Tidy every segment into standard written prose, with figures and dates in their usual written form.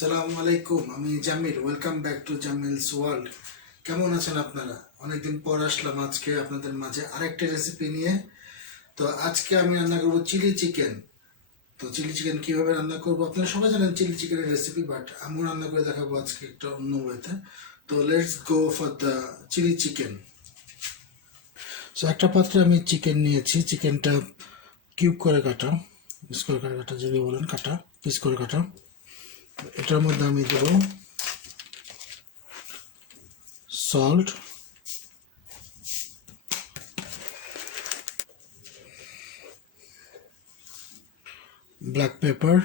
আসসালামু আলাইকুম, আমি Jamil. Welcome back to Jamil's world. কেমন আছেন আপনারা? অনেকদিন পর আসলাম আজকে আপনাদের মাঝে আরেকটা রেসিপি নিয়ে। তো আজকে আমি রান্না করব চিলি চিকেন। তো চিলি চিকেন কীভাবে রান্না করবো আপনারা সবাই জানেন চিলি চিকেনের রেসিপি, বাট আমিও রান্না করে দেখাবো আজকে একটা অন্য ওয়েতে। তো let's go for the chilli chicken. So একটা পাত্রে আমি চিকেন নিয়েছি। চিকেনটা কিউব করে কাটা, পিস করে কাটা, যদি বলেন কাটা, পিস করে কাটা। এটার মধ্যে আমি দেবো salt, black pepper,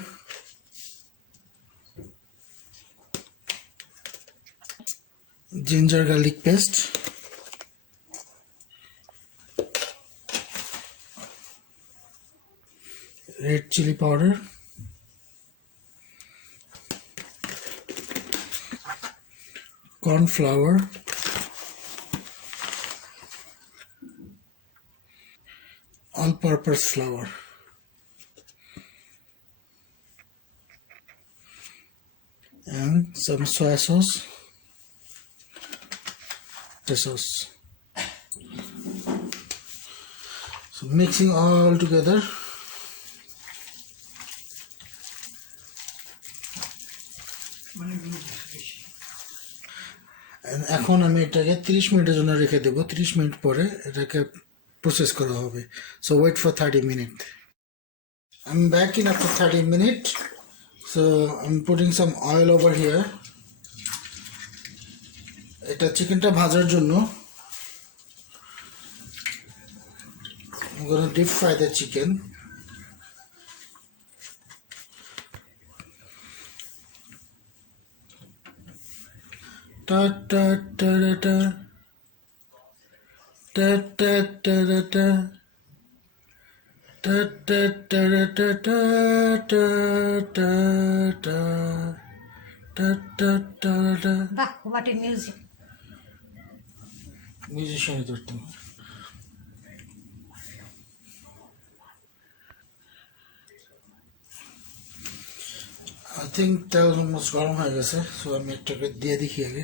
ginger garlic paste, red chili powder, corn flour, all-purpose flour, and some soy sauce, So mixing all together. এখন আমি এটাকে 30 মিনিটের জন্য রেখে দেবো। 30 মিনিট পরে এটাকে প্রসেস করা হবে। So wait for 30 minute. I'm back in after 30 minutes. So I'm putting some oil over here. এটা চিকেনটা ভাজার জন্য I'm gonna deep fry the chicken. Ta ta ta ta ta ta ta ta ta ta ta ta ta ta ta ta ta. Bah, what a music. Musician ধরতাম। I think তেল almost গরম হয়ে গেছে। সো আমি একটাকে দিয়ে দেখি আগে।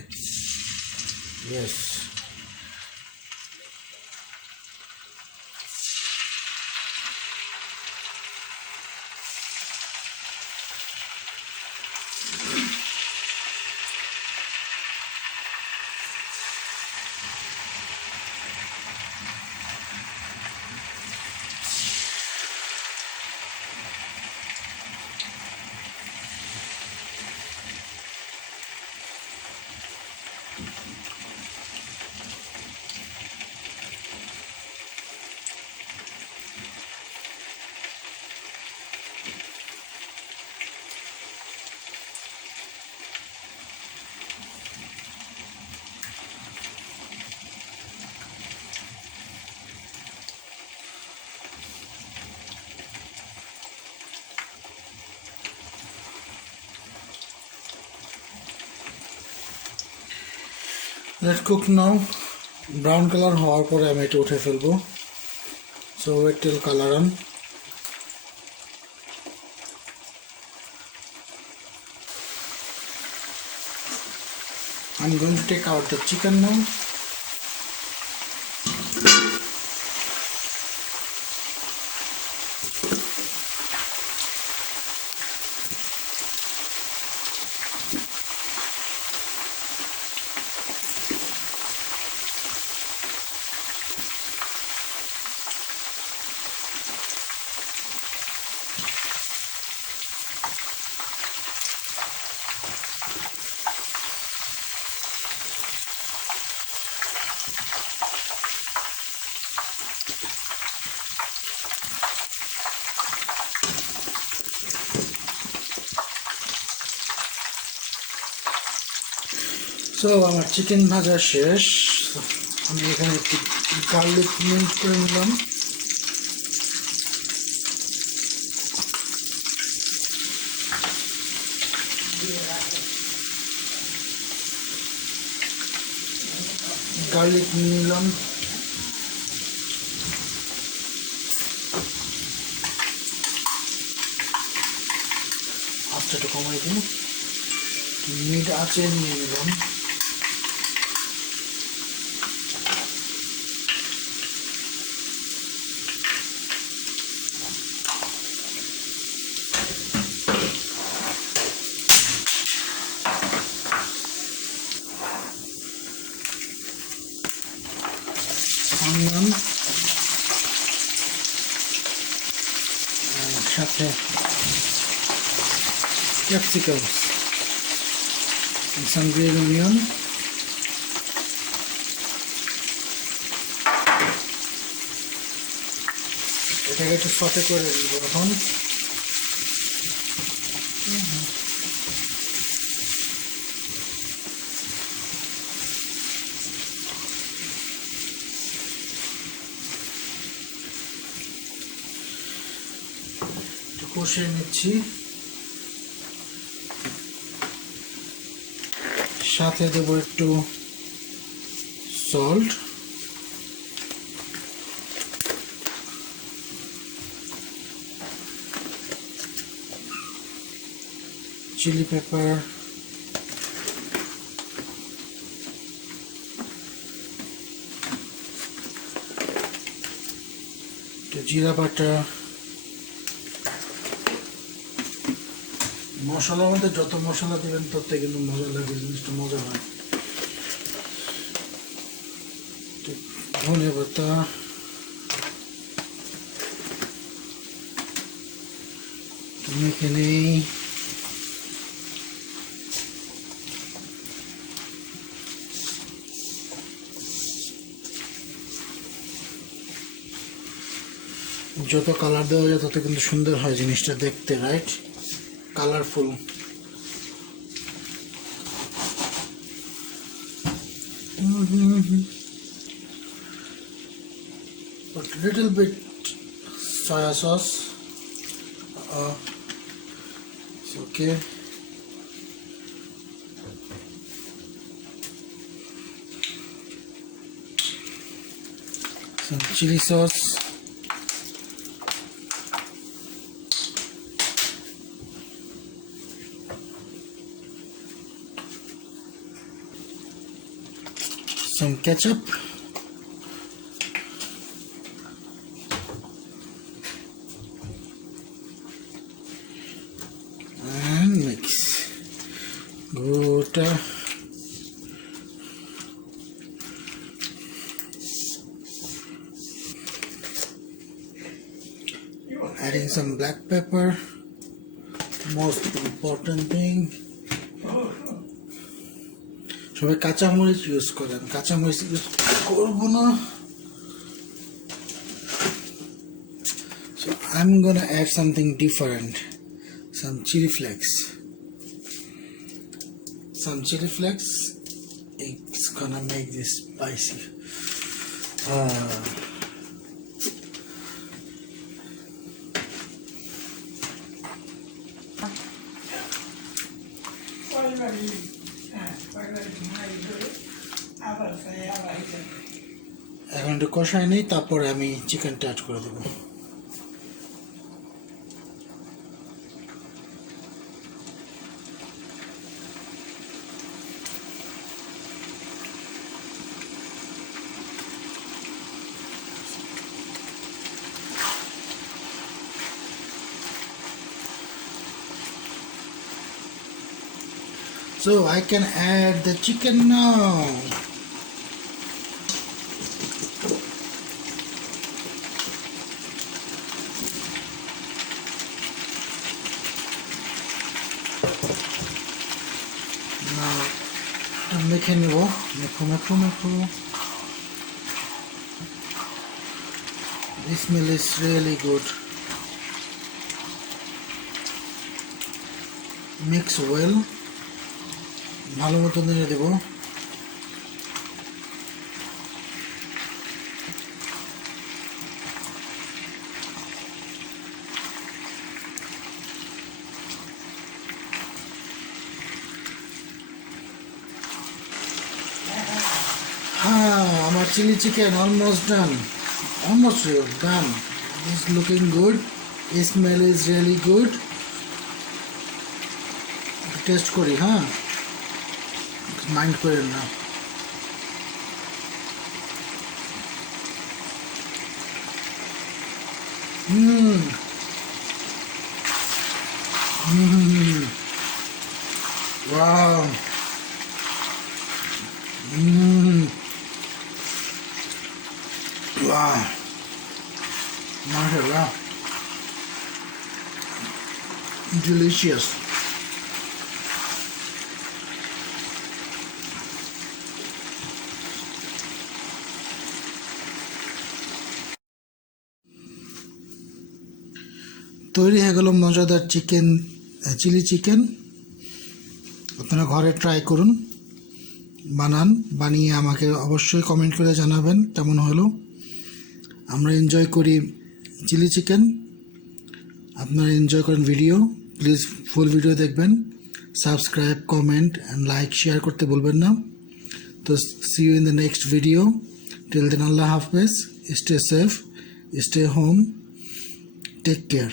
Yes, let cook now. Brown colour হওয়ার পরে আমি এটা উঠে ফেলবো। So wait till colour on. I'm going to take out the chicken now. So আমার চিকেন ভাজা শেষ। আমি এখানে একটু গার্লিক মিক্স করে নিলাম। গার্লিক নিলাম, আচ্ছা একটু কমাই দিন। মিড আঁচে নিয়ে নিলাম। অনিয়ন সাথে ক্যাপসিকাম, some green onion, এটাকে একটু সটে করে দিব এখন। একটু কষিয়ে নিচ্ছি, সাথে দেব একটু সল্ট, চিলি পেপার, একটু জিরা বাটা। মশলার মধ্যে যত মশলা দেবেন তত কিন্তু মজা লাগে, জিনিসটা মজা হয়। ধনে পাতা, মেখে নেই। যত কালার দেওয়া যায় তত কিন্তু সুন্দর হয় জিনিসটা দেখতে, right? Colourful. But little bit soya sauce. It's okay. Some chili sauce. Some ketchup. And mix. Gouda. Adding some black pepper. Most important thing. সবাই কাঁচামরিচ ইউজ করেন, কাঁচামরিচ ইউজ করবো না। So I'm gonna add something different, some chili flakes. Some chili flakes, it's gonna make this spicy. এখন একটু কষাই নেই, তারপরে আমি চিকেনটা অ্যাড করে দেবো। So I can add the chicken now. মেখে নেব, মেখো। This smell is really good. Mix well. ভালো মতো নেড়ে দেব। Our chili chicken almost done. Almost done. It's looking good. The smell is really good. Taste kori, mind করেন না। Wow. Wow. MashaAllah. Delicious. তৈরি হয়ে গেল মজাদার চিলি চিকেন। আপনারা ঘরে ট্রাই করুন, বানিয়ে আমাকে অবশ্যই কমেন্ট করে জানাবেন কেমন হলো। আমরা এনজয় করি চিলি চিকেন, আপনারা এনজয় করেন ভিডিও। প্লিজ ফুল ভিডিও দেখবেন, subscribe, comment and like, share করতে ভুলবেন না। তো see you in the next video. Till then, আল্লাহ হাফেজ, stay safe, stay home, take care.